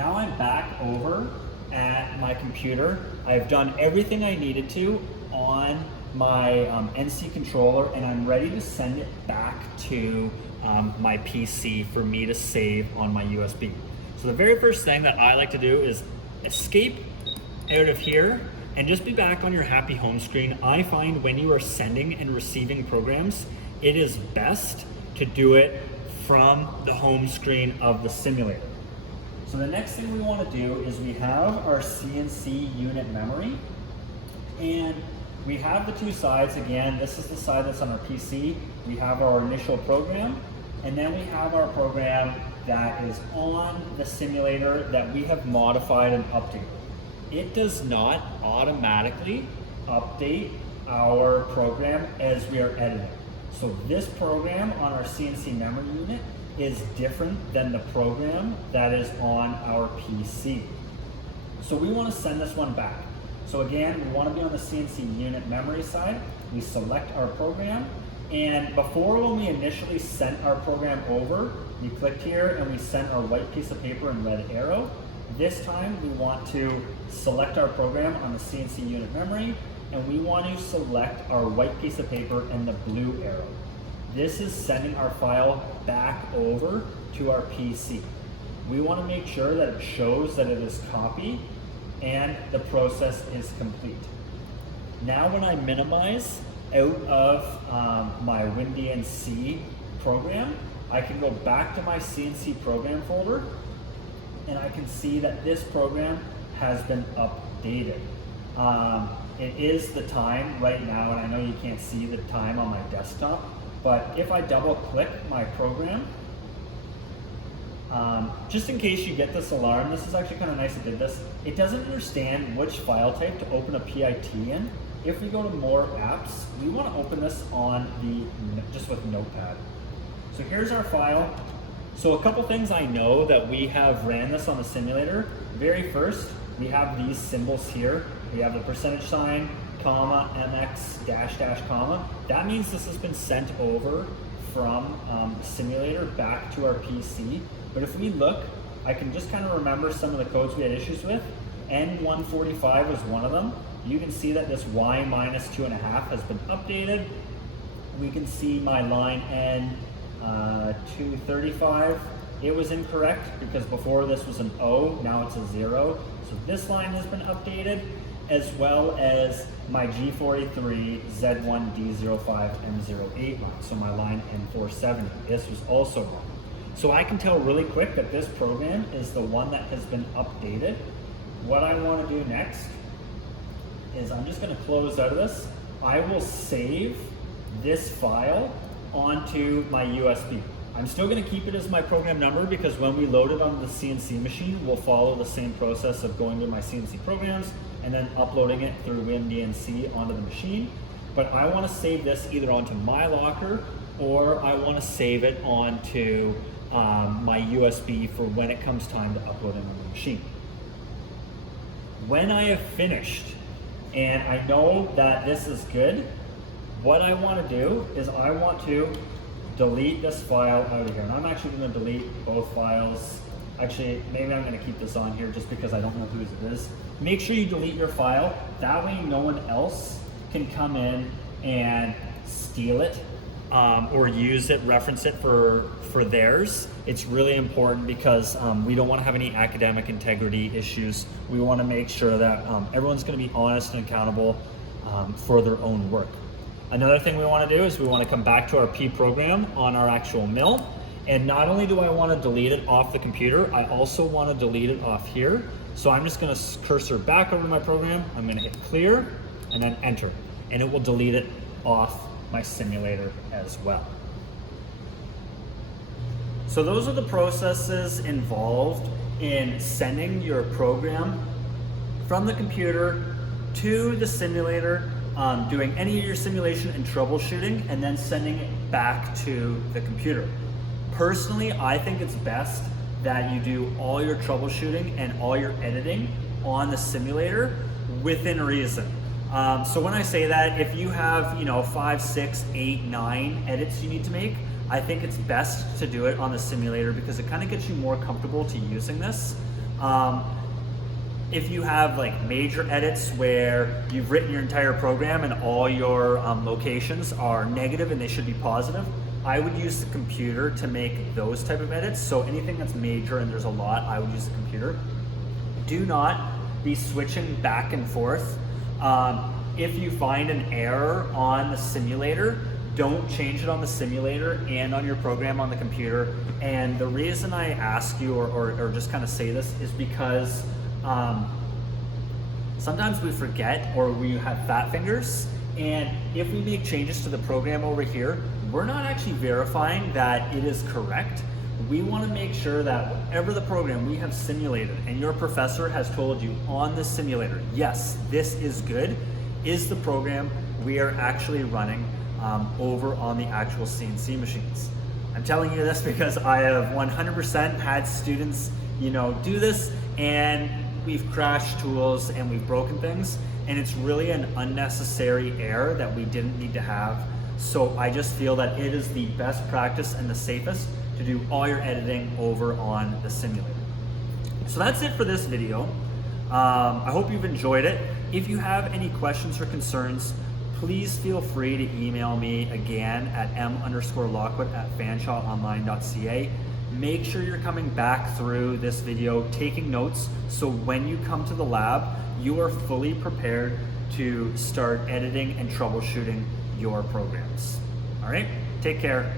now I'm back over at my computer. I've done everything I needed to on my NC controller, and I'm ready to send it back to my PC for me to save on my USB. So the very first thing that I like to do is escape out of here and just be back on your happy home screen. I find when you are sending and receiving programs, it is best to do it from the home screen of the simulator. So the next thing we want to do is we have our CNC unit memory, and we have the two sides. Again, this is the side that's on our PC. We have our initial program, and then we have our program that is on the simulator that we have modified and updated. It does not automatically update our program as we are editing. So this program on our CNC memory unit is different than the program that is on our PC. So we want to send this one back. So again, we want to be on the CNC unit memory side. We select our program, and before, when we initially sent our program over, we clicked here and we sent our white piece of paper and red arrow. This time we want to select our program on the CNC unit memory, and we want to select our white piece of paper and the blue arrow. This is sending our file back over to our PC. We want to make sure that it shows that it is copied and the process is complete. Now when I minimize out of my WinDNC program, I can go back to my CNC program folder, and I can see that this program has been updated. It is the time right now, and I know you can't see the time on my desktop, but if I double click my program, just in case you get this alarm, this is actually kind of nice it did this. It doesn't understand which file type to open a PIT in. If we go to more apps, we want to open this on just with Notepad. So here's our file. So a couple things I know that we have ran this on the simulator. Very first, we have these symbols here. We have the percentage sign, comma, MX, dash, dash, comma. That means this has been sent over from the simulator back to our PC. But if we look, I can just kind of remember some of the codes we had issues with. N145 was one of them. You can see that this Y minus 2.5 has been updated. We can see my line N235. It was incorrect because before this was an O, now it's a 0. So this line has been updated, as well as my G43 Z1D05M08 line. So my line N470, this was also wrong. So I can tell really quick that this program is the one that has been updated. What I want to do next is I'm just going to close out of this. I will save this file onto my USB. I'm still going to keep it as my program number because when we load it on the CNC machine, we'll follow the same process of going to my CNC programs and then uploading it through WinDNC onto the machine. But I want to save this either onto my locker, or I want to save it onto my USB for when it comes time to upload it on the machine. When I have finished and I know that this is good, what I want to do is I want to delete this file out of here. And I'm actually going to delete both files. Actually, maybe I'm going to keep this on here just because I don't know whose it is. Make sure you delete your file. That way no one else can come in and steal it or use it, reference it for theirs. It's really important because we don't want to have any academic integrity issues. We want to make sure that everyone's going to be honest and accountable for their own work. Another thing we want to do is we want to come back to our P program on our actual mill. And not only do I want to delete it off the computer, I also want to delete it off here. So I'm just going to cursor back over to my program. I'm going to hit clear and then enter. And it will delete it off my simulator as well. So those are the processes involved in sending your program from the computer to the simulator, doing any of your simulation and troubleshooting, and then sending it back to the computer. Personally, I think it's best that you do all your troubleshooting and all your editing on the simulator within reason. So when I say that, if you have 5, 6, 8, 9 edits you need to make, I think it's best to do it on the simulator because it kind of gets you more comfortable to using this. If you have like major edits where you've written your entire program and all your locations are negative and they should be positive, I would use the computer to make those type of edits. So anything that's major and there's a lot, I would use the computer. Do not be switching back and forth. If you find an error on the simulator, don't change it on the simulator and on your program on the computer. And the reason I ask you or just kind of say this is because sometimes we forget or we have fat fingers, and if we make changes to the program over here, we're not actually verifying that it is correct. We want to make sure that whatever the program we have simulated and your professor has told you on the simulator, yes, this is good, is the program we are actually running over on the actual CNC machines. I'm telling you this because I have 100% had students, do this, and we've crashed tools and we've broken things, and it's really an unnecessary error that we didn't need to have. So I just feel that it is the best practice and the safest to do all your editing over on the simulator. So that's it for this video. I hope you've enjoyed it. If you have any questions or concerns, please feel free to email me again at m_lockwood@fanshawonline.ca. Make sure you're coming back through this video, taking notes, so when you come to the lab, you are fully prepared to start editing and troubleshooting your programs. All right, take care.